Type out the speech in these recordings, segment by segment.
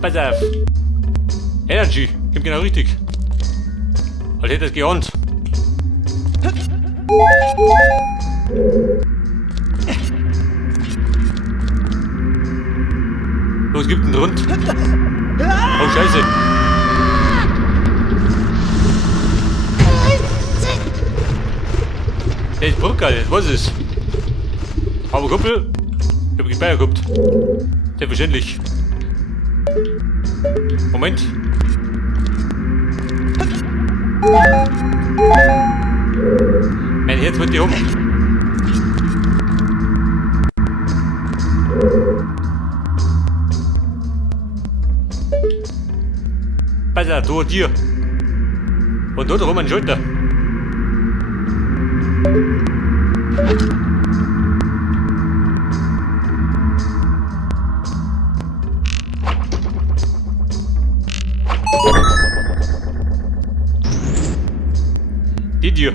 Pass auf. Energy. Kommt genau richtig. Als hätte es geahnt. Los, gibt einen Rund. Oh, Scheiße. Der ist Bruckerl, was ist es? Aber Kumpel, ich hab Gespeicher gehabt. Selbstverständlich. Moment. Mein Herz wird dir um. Pass auf, du und dir. Und dort rum an den Schulter. Die dir.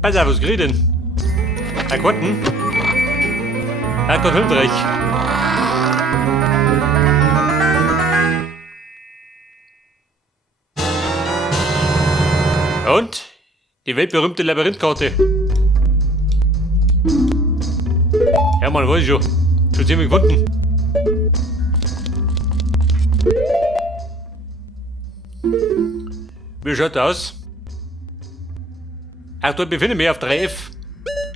Pass auf, was krieg ich denn? Ein Quanten? Ein Hilfreich. Und? Die weltberühmte Labyrinthkarte. Ja, man weiß ich schon. Schon ziemlich gefunden. Wie schaut das aus? Ach, dort befinde ich mich auf 3F.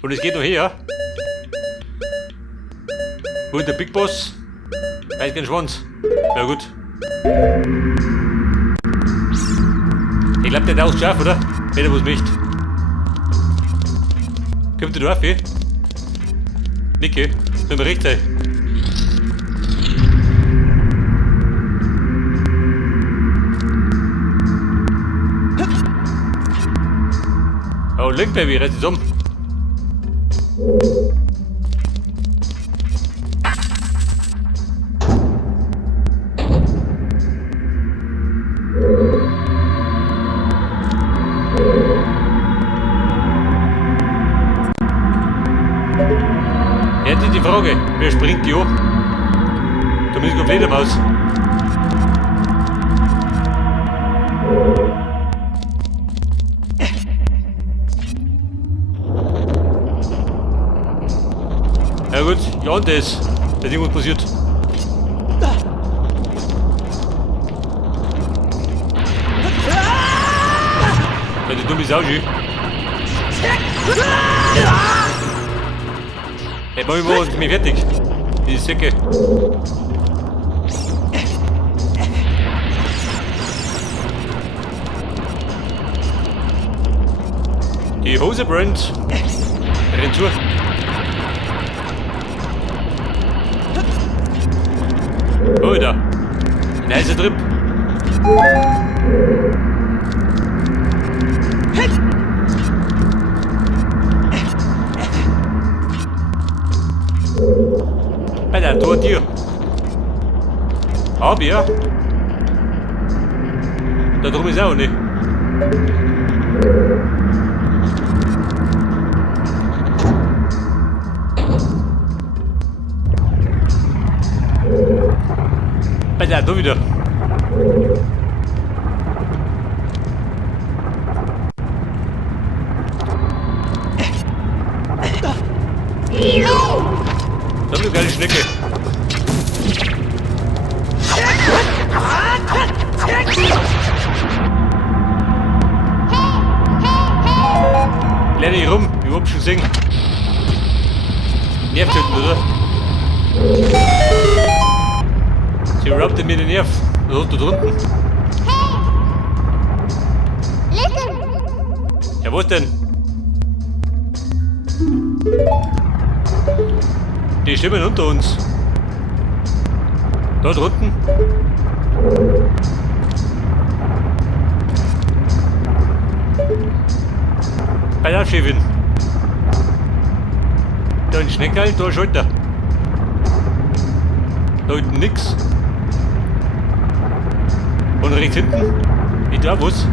Und es geht noch her. Wo ist der Big Boss? Da ist kein Schwanz. Na gut. Ich glaub, der hat auch geschafft, oder? Wenn er was möchte. Kommt der drauf, eh? Nicke, soll mir recht sein. Oh, Link, Baby, reiß es um. Jetzt ist die Frage, wer springt die an? Da muss ich auf Fledermaus. Ja gut, ja und das, dass irgendwas passiert. Ja, die dumme Sau, schön. Hey, mach mich fertig. Die Säcke. Die Hose brennt. Renn zu. Oh, da. Nice Trip. Alter, du und dir. Aber ja. Da drum ist auch nicht. Alter, du wieder. Das ist eine geile Schnecke. Lerne ich rum, wie überhaupt schon singen. Nerv töten, oder? Sie robbt mir den Nerv. Da drunten. Ja, was denn? Die Stimmen unter uns. Da drunten. auf, Chefin. Da ein Schneckerl, da ein Schalter. Da hinten nix. Und rechts hinten? Ich da was?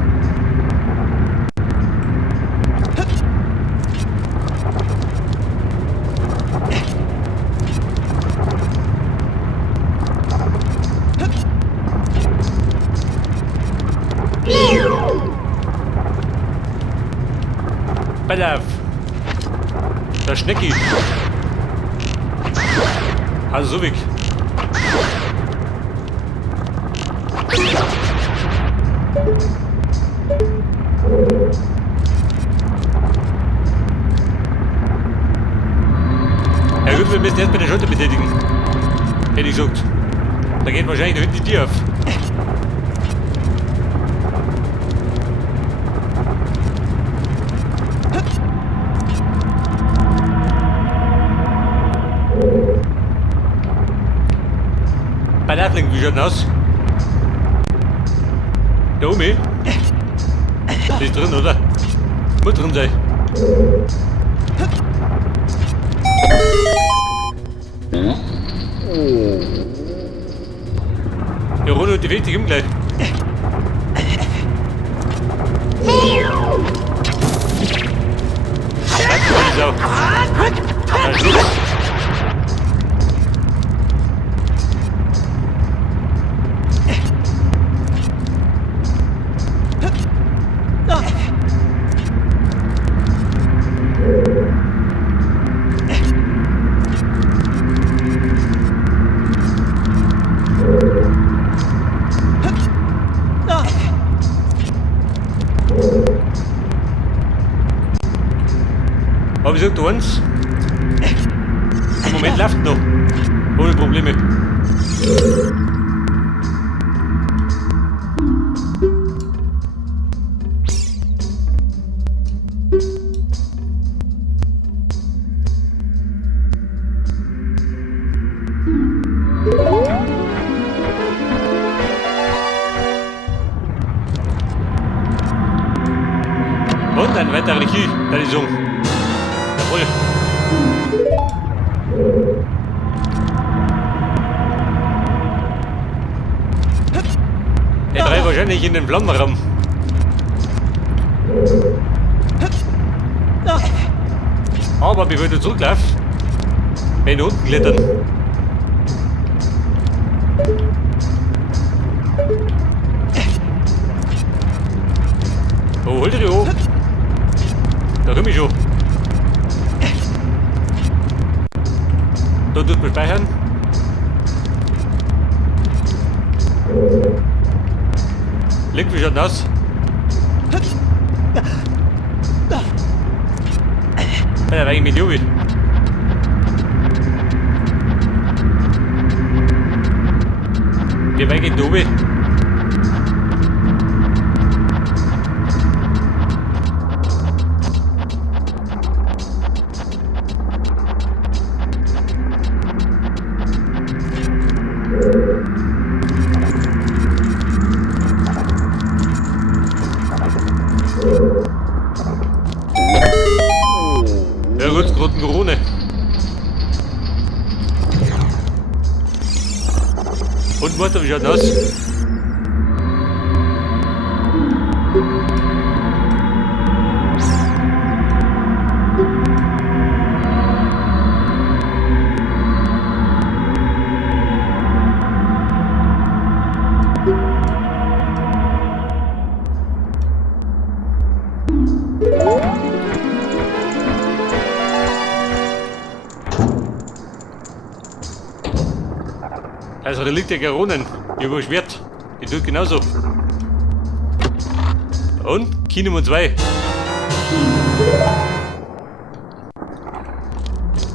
Pass auf. Der Schnecki. Also so weg. Ja gut, wir müssen erst bei der Schalter betätigen. Hätte ich gesagt. Da geht wahrscheinlich da hinten die Tür auf. Bei der Atling, wie schaut denn aus? Der Omi? Die ist drin, oder? Muss drin sein. Ja, Ronny und die Welt, die kommen gleich. Die Sau. Na, Schluss. Aber ich sag dir eins, im Moment läuft es noch, ohne Probleme. Und ein weiterer Regie, der die Song. Jawohl. Der drei wahrscheinlich in den Flammenraum. Aber wir würden zurücklaufen. Wenn wir unten klettern. Oh, hol dich hoch. Da komm ich schon. Da tut man speichern. Legt mich schon aus. Da war ich mit Jubi. Wir waren in Jubi. Ja gut, gerade Corona. Und Mutter, wie schaut das aus? Also da liegt der Geronen, überschwert. Die tut genauso. Und? Kinemon 2.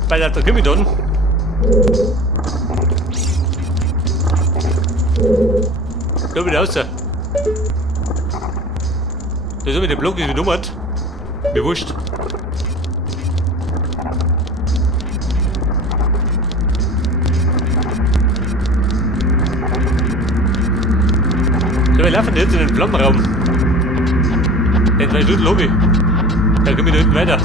Bei der komm ich dann. Da wieder raus. Da ist mit der Block, ist genummert. Mir wurscht. So, wir laufen jetzt in den Flammenraum. Den 2 Stunden Lobby. Da gehen wir da hinten weiter.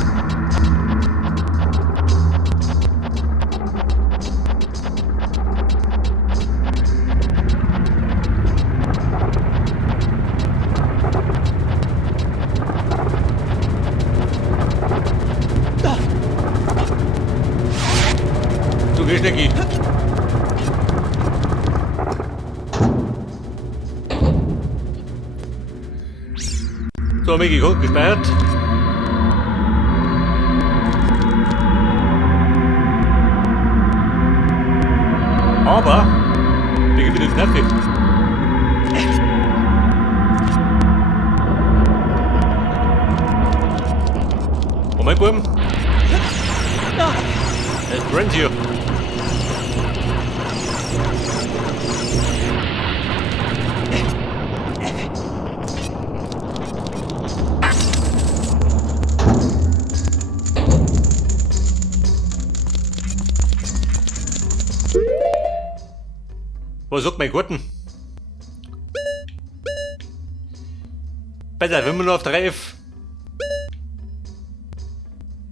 Du gehst nicht. So, Micky, gut, gesperrt. Aber, wir gehen wieder ins Nervig. Moment, Buben. Es brennt hier. Wo sagt mein Gurten? Besser, wenn wir nur auf 3F.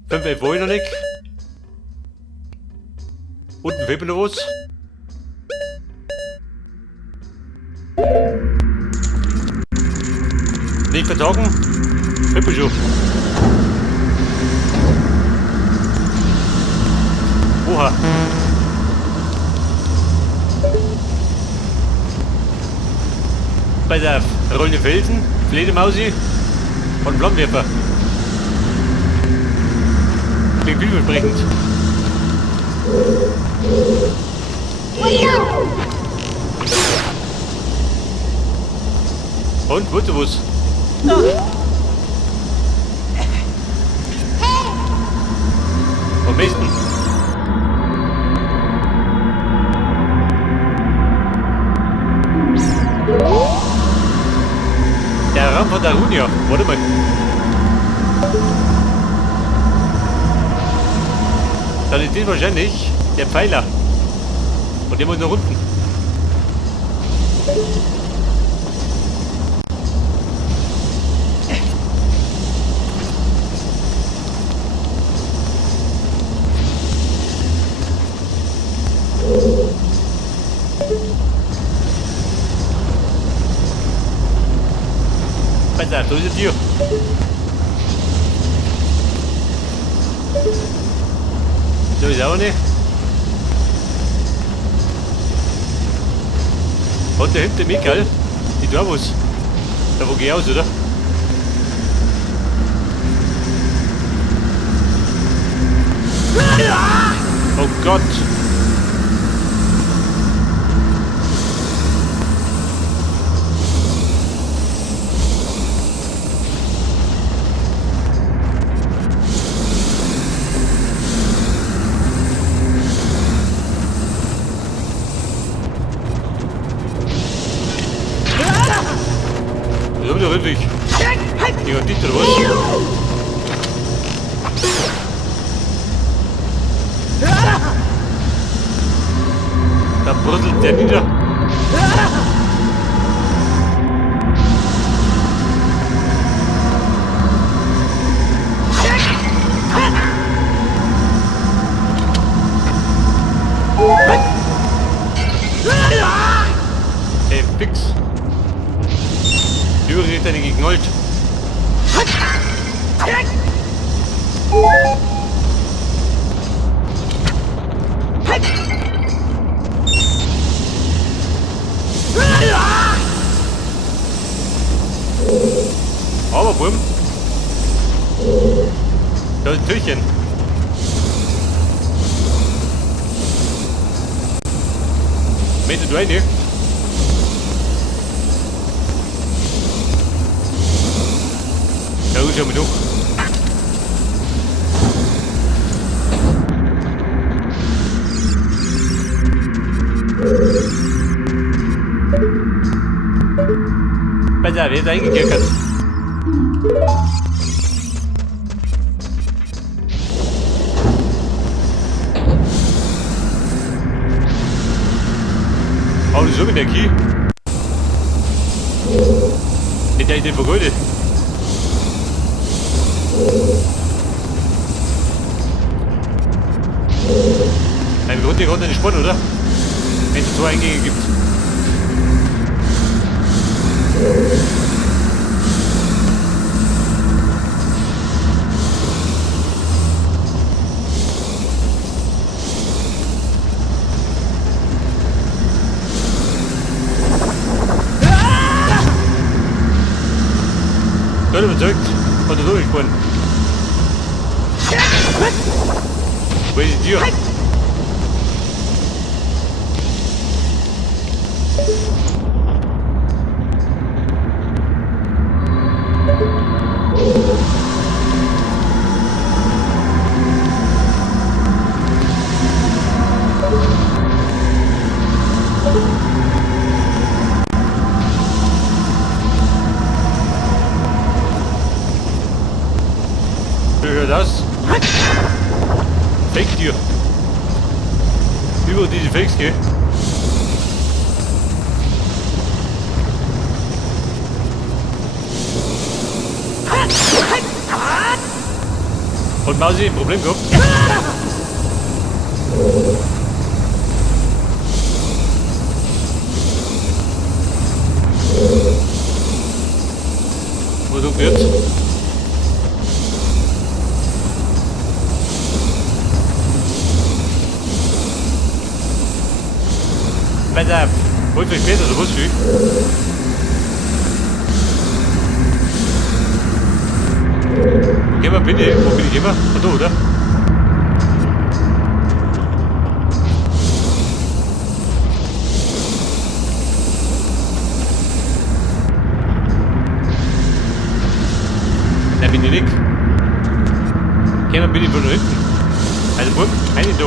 5F wollen wir noch nicht. Unten fehlt mir noch was. Nicht vertagen. Fehlt mir schon. Oha. Bei der rollende Felsen, Fledermausi und Flammenwerfer. Klingt vielversprechend. Und, wusste was? Am besten. Der Raum von der Runia, warte mal. Dann ist das wahrscheinlich der Pfeiler. Und der muss nach unten. Pass auf, da ist die Tür. Da ist auch nicht. Und da hinten Michael, die da was. Da wo geh ich aus, oder? Oh Gott! So, wieder Rückweg. Die hat nicht oder was? Da brüsselt der nieder. Ey, fix. Übergeht er gegen Gold. Aber Bumm. Da ist ein Türchen. Meinte du eine? Ja gut, schau mal durch. Pass auf, wer ist eingekirkert? Oh, das ist so mit der Key. Nicht der Idee vergoldet. Nein, wir konnten hier gerade nicht spannen, oder? Wenn es 2 Eingänge gibt. Ich bin überzeugt, hat er durchgesponnen. Wo ist die Tür? Hör das? Fake-Tür. Über diese Fakes gehen. Und Mausi ein Problem gehabt? Was tut jetzt? Pass auf, holt mich später, oder was, Schü? Geh mal bitte, wo bin ich immer? Da, oder? Da bin ich nicht. Geh mal bitte von da hinten. Also, bumm, eine da.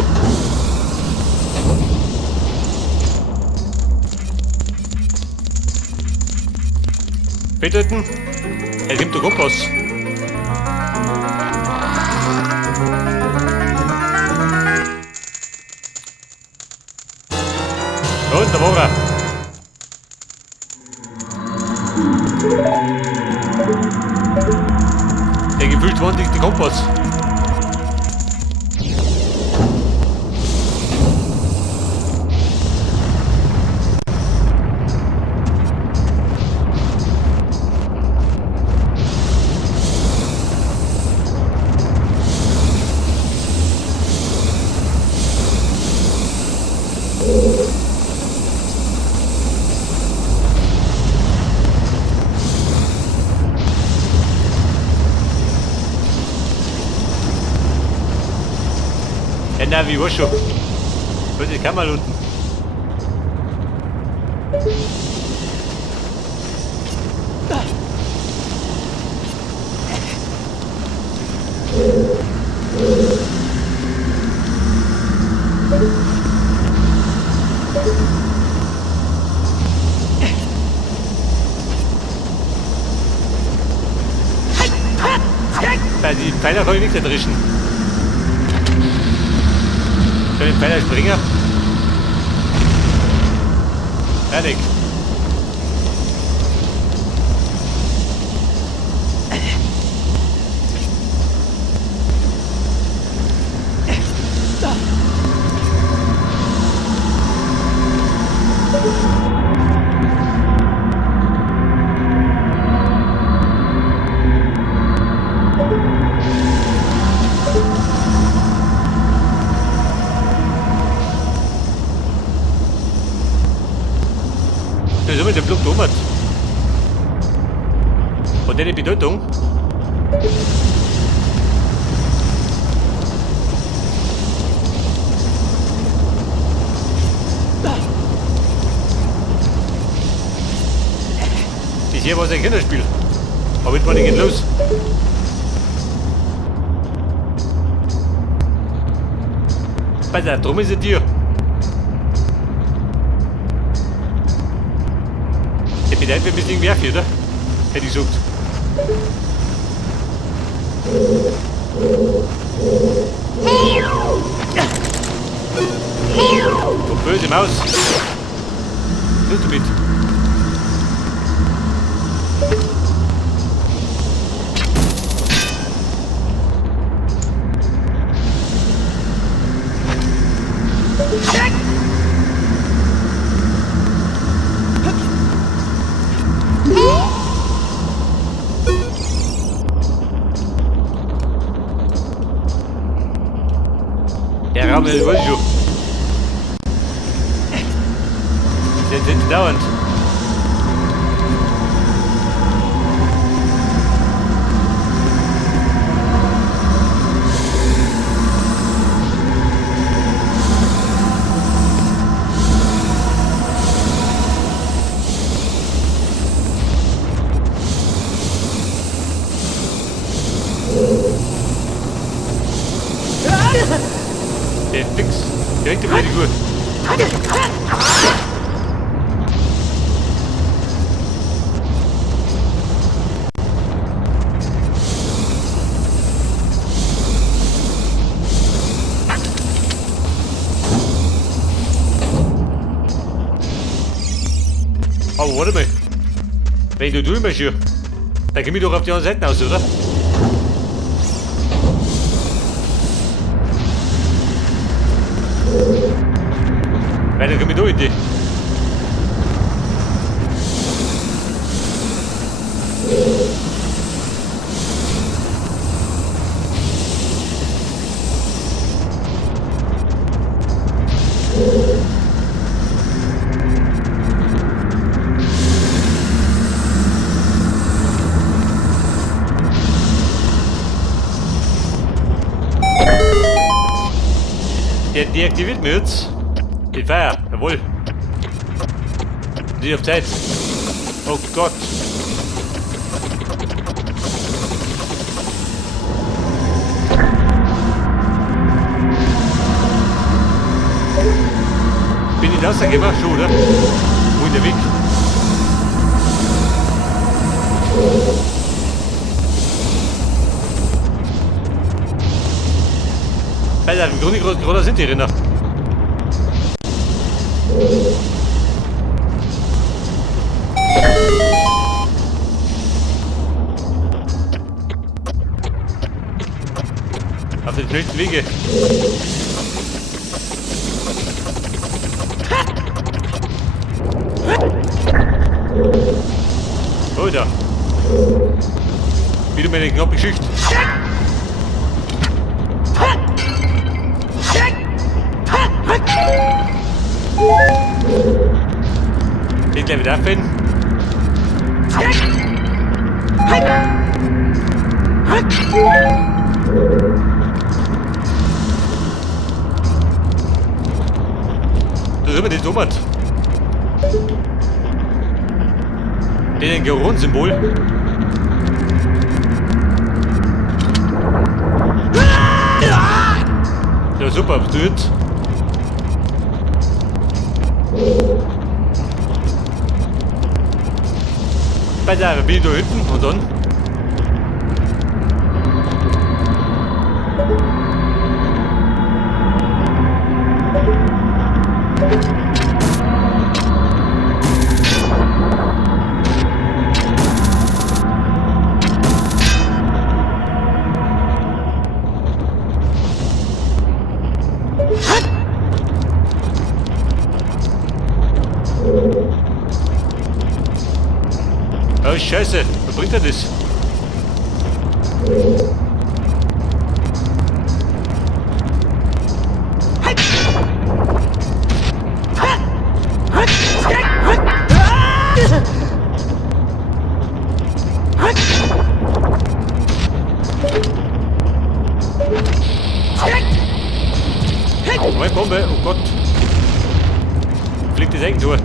Betreten. Er gibt doch Kompass. Und da war er. Der gefühlt war nicht der Kompass. Ja, na, wie war schon? Was ist die Kamera unten? Bei den Pfeiler kann ich nichts ertrischen. Kann den Pfeiler springen? Fertig. Das ist immer der Block da. Hat der eine Bedeutung? Bisher war es ein Kinderspiel. Aber jetzt war nicht los. Pass auf, drum ist ein Tier. Der bedeutet, wir müssen irgendwie werfen, oder? Hätte ich gesagt. Du böse Maus. Was tust du mit? haben wir wirklich schon. Der sind dauernd. Der fix. Direkt über die Figur. Oh, warte mal. Wenn du drüben bist, dann geh mir doch auf die andere Seite aus, oder? Weil dann geh mir durch, die. Der deaktiviert mir jetzt. Den Feuer, jawohl. Nicht auf Zeit. Oh Gott. Bin ich rausgegangen? Schon, oder? Wo ist der Weg? Alter, im Grunde gerade sind die Rinder. Auf den schnellsten Wege. Oh, da. Wieder mal eine knappe Geschichte. Den gleich wieder abfinden. Da sind wir nicht dummert. Den Geron-Symbol. Ja, super, bedeutet. Bei der bin ich da hinten und dann. Oh Scheiße, was bringt er das? Meine Bombe, oh Gott. Fliegt das Eigentor.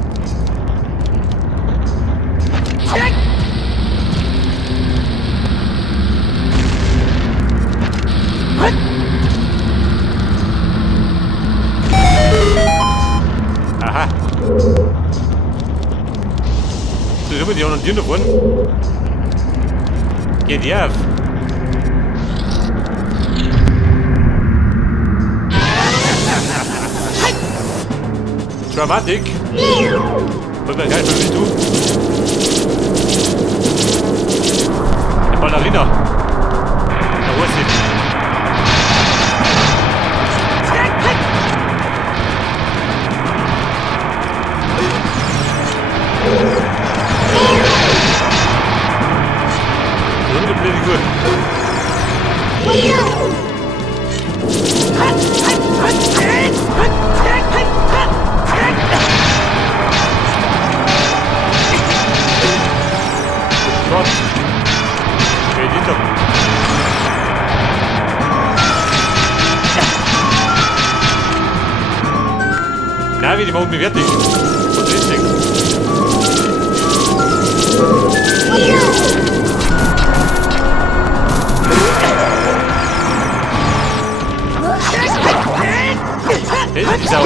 Aha. So sind wir die anderen Tieren davon. Geht die auf. Dramatik. Was wäre geil, was willst du? Eine Ballerina. Na, wo ist sie? So eine blöde Figur. Richtung. Navi, die machen mich fertig. Und richtig. Hey, die Sau.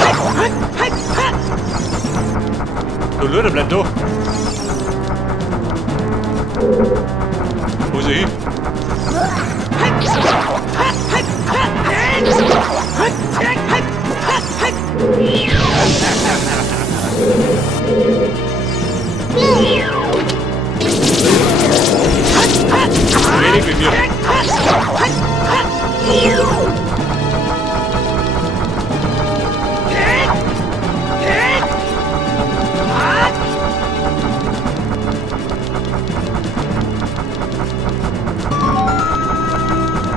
Du Leute, bleib da. Wo ist er hin? Wenig mit mir.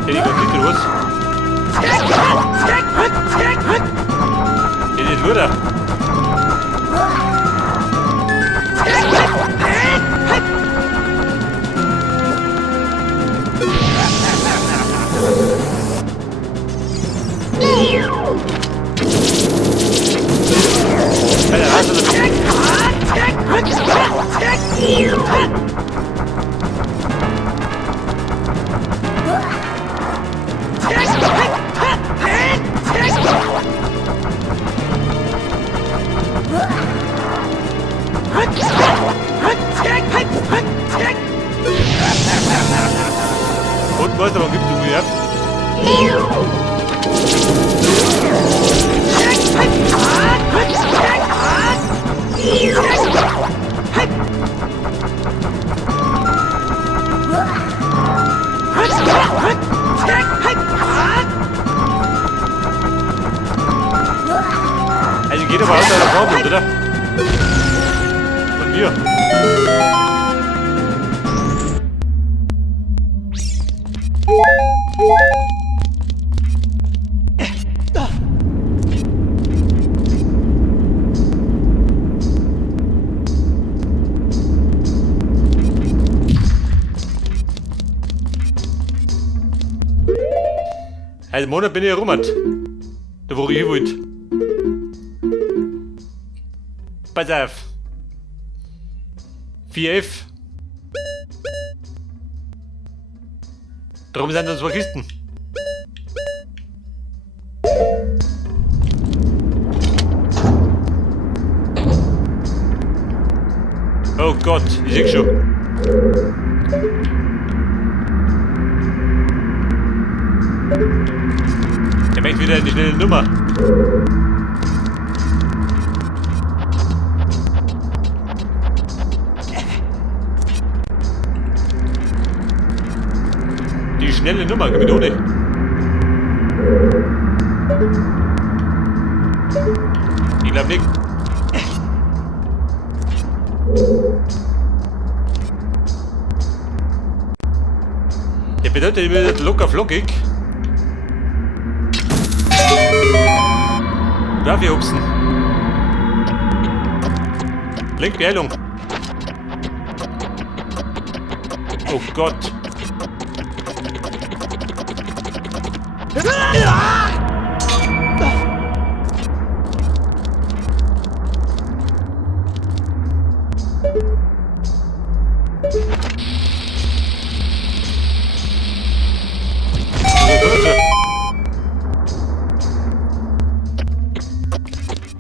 Hey, die kommt nicht los. Hey, die Luder. Alter, hast du das? Und was aber gibt du mir ab? Also geht aber aus einer Vorbild, oder? Und wir. Also Monat bin ich herumert. Da wo ich hin wollte. Pass auf. 4F. Darum sind uns zwei Kisten. Oh Gott, ich sehe schon. Der möchte wieder eine schnelle Nummer. Die schnelle Nummer, komm mit ohne. Ich glaub nicht. Der bedeutet, ich bin locker flockig. Darf ich hupsen? Blinkbeheilung. Oh Gott.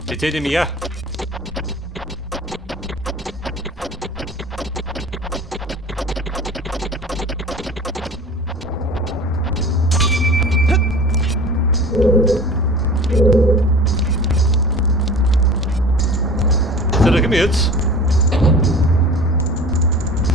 Jetzt hätte ich mich ja.